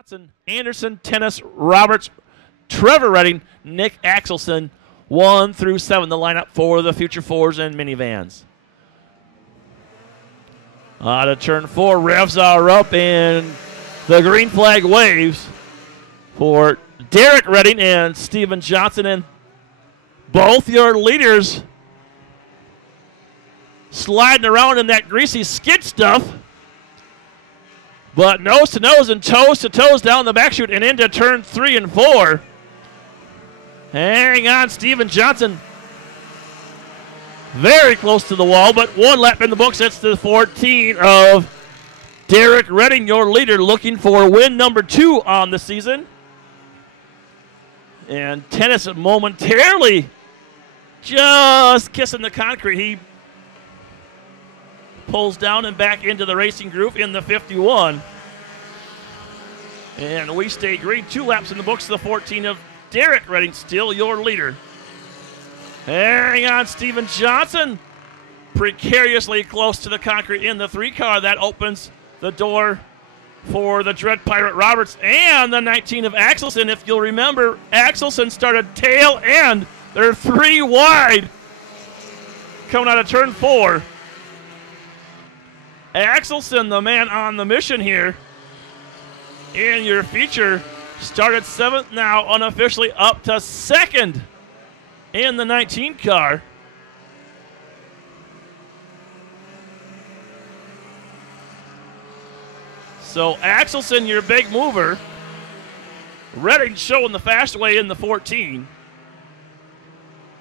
Johnson, Anderson, Tennis, Roberts, Trevor Redding, Nick Axelson, 1 through 7, the lineup for the Future Fours and minivans. Out of turn 4, revs are up, and the green flag waves for Derek Redding and Steven Johnson, and both your leaders sliding around in that greasy skid stuff. But nose to nose and toes to toes down the back chute and into turn 3 and 4. Hang on, Steven Johnson. Very close to the wall, but 1 lap in the books. It's the 14 of Derek Redding, your leader, looking for win number 2 on the season. And Tennis momentarily just kissing the concrete. He pulls down and back into the racing groove in the 51. And we stay green. 2 laps in the books. The 14 of Derek Redding, still your leader. Hang on, Steven Johnson. Precariously close to the concrete in the 3 car. That opens the door for the Dread Pirate Roberts and the 19 of Axelson. If you'll remember, Axelson started tail end. They're 3 wide coming out of turn 4. Axelson, the man on the mission here in your feature, started 7th, now unofficially up to 2nd in the 19 car. So Axelson, your big mover. Redding showing the fast way in the 14.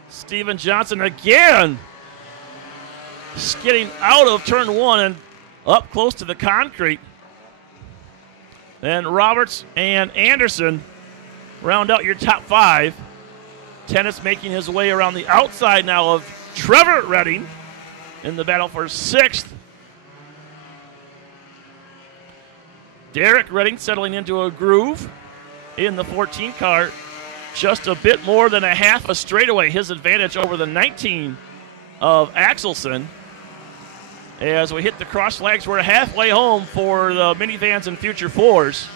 Steven Johnson again skidding out of turn 1 and up close to the concrete. Then Roberts and Anderson round out your top 5. Tennis making his way around the outside now of Trevor Redding in the battle for 6th. Derek Redding settling into a groove in the 14 car. Just a bit more than a half a straightaway, his advantage over the 19 of Axelson. As we hit the cross flags, we're halfway home for the minivans and Future Fours.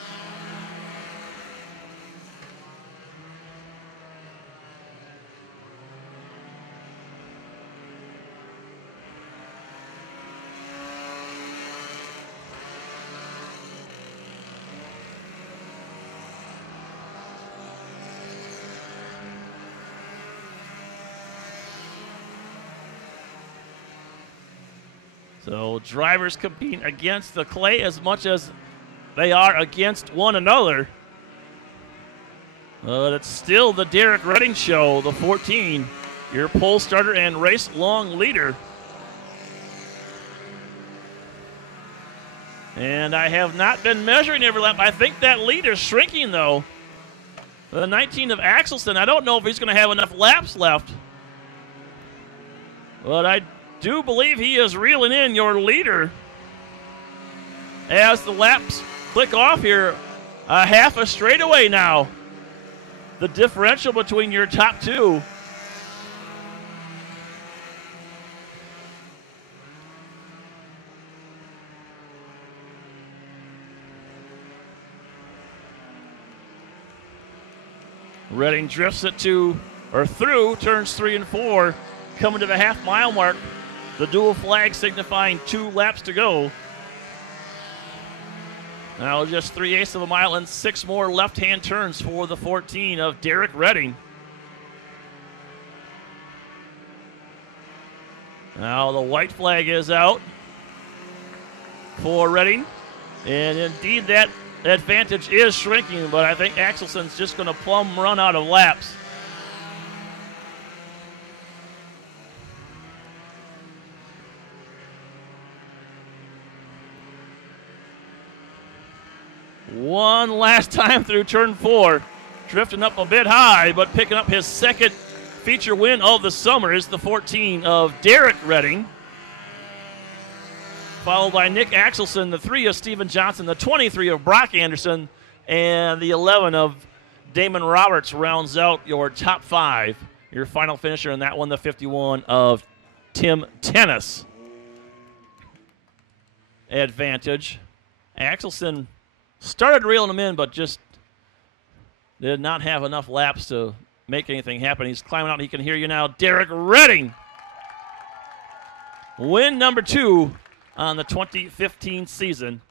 So drivers competing against the clay as much as they are against one another. It's still the Derek Redding show, the 14, your pole starter and race long leader. And I have not been measuring every lap. I think that lead is shrinking, though. The 19 of Axelson, I don't know if he's going to have enough laps left. But I do believe he is reeling in your leader as the laps click off here. A half a straightaway now. The differential between your top 2. Redding drifts it through turns 3 and 4, coming to the half-mile mark. The dual flag signifying 2 laps to go. Now just 3/8 of a mile and 6 more left-hand turns for the 14 of Derek Redding. Now the white flag is out for Redding. And indeed that advantage is shrinking, but I think Axelson's just going to plumb run out of laps. One last time through turn 4. Drifting up a bit high, but picking up his 2nd feature win of the summer is the 14 of Derek Redding. Followed by Nick Axelson, the 3 of Steven Johnson, the 23 of Brock Anderson, and the 11 of Damon Roberts rounds out your top 5. Your final finisher in that one, the 51 of Tim Tennis. Advantage. Axelson Started reeling him in, but just did not have enough laps to make anything happen. He's climbing out. He can hear you now. Derek Redding. Win number 2 on the 2015 season.